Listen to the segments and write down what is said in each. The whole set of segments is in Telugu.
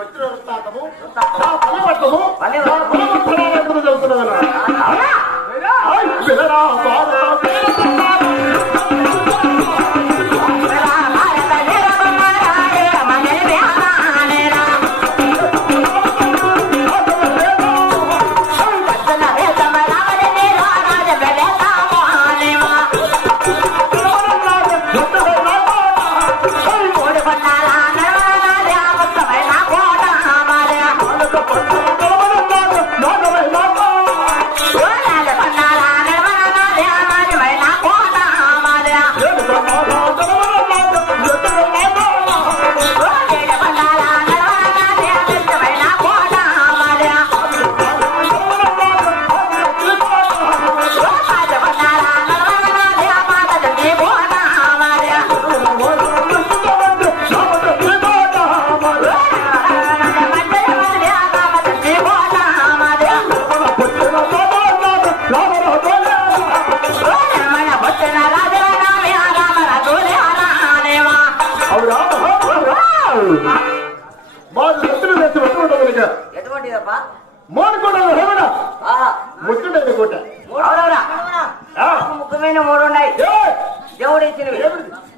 ఆ. వచ్చిన వృత్తాంతము, నా నా ఇచ్చినవి?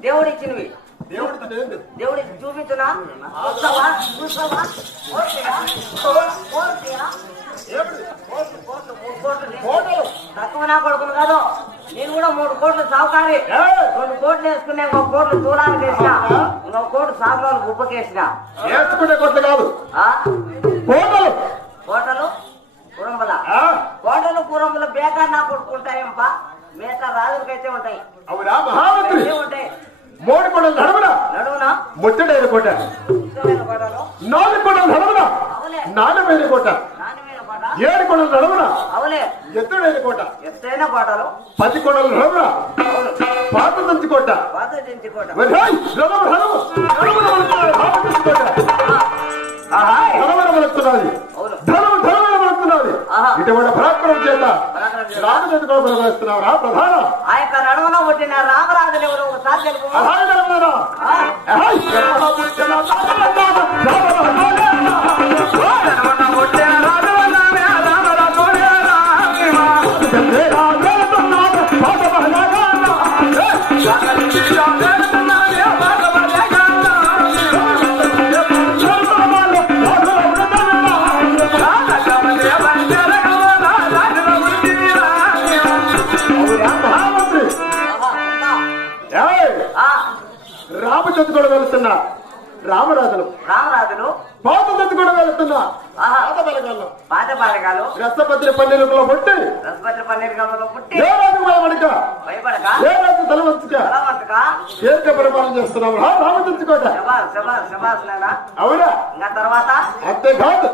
దేవుడు ఇచ్చినవి? దేవుడి చూపించునా? చూస్తావా. తక్కువ నా కొడుకును కాదు. నేను కూడా మూడు కోట్లు సాగుతాను! రెండు కోట్లు వేసుకునే ఇంకో కోట్లు దూరానికి వేసిన. అవునా? ఇంకో కోట్లు సాగులో గుప్పకేసిన కొట్లు కాదు? కోటలు. కోటలు కురంబల? కోటలు కురంబల బేకార్ నా కొట్టుకుంటాయంపా మిగతా రాజులకైతే ఉంటాయి. అవునా మహామంత్రి మూడు కొడలు నడవన నడువునా ముచ్చటైన కోట కోటలు నాలుగు కొడలు నడవన నాణ్యమైన కోట కోట ఏడు కొడలు నడవన ఎత్తుడైన కోట ఎత్తైన కోట రామరాజాలు పది కొండల అవును పాత దంచుకోట పాత దించుకోట మరి హేయ్, ఇటువంటి పరాక్రమం చేత పరాక్రమం చేత. రామచంద్ర వేస్తున్నావు రా ప్రధాన. ఆ యొక్క నడుమలో పుట్టిన రామరాజులు ఎవరు? ఒకసారి తెలుపు రామచంద్రుడు వెళుతున్నా రామరాజులు. రామరాజులు. పాత కూడా వెళుతున్నా. పాత బలగాల్లో పాత బాలకాలు రసపత్రి పన్నెలుగులో పుట్టి రసపత్రి పన్నీర్ గంటలో పుట్టి ఏ రాజు భయపడక. భయపడక. ఏ రాజు తలవంచుక. బలవంతక ఏక పరిపాలన చేస్తున్నావు. రా రామచంద్రుకోట శబాస్ శబాస్ శబాస్ నాయనా. అవునా? ఇంకా తర్వాత? అంతేకాదు.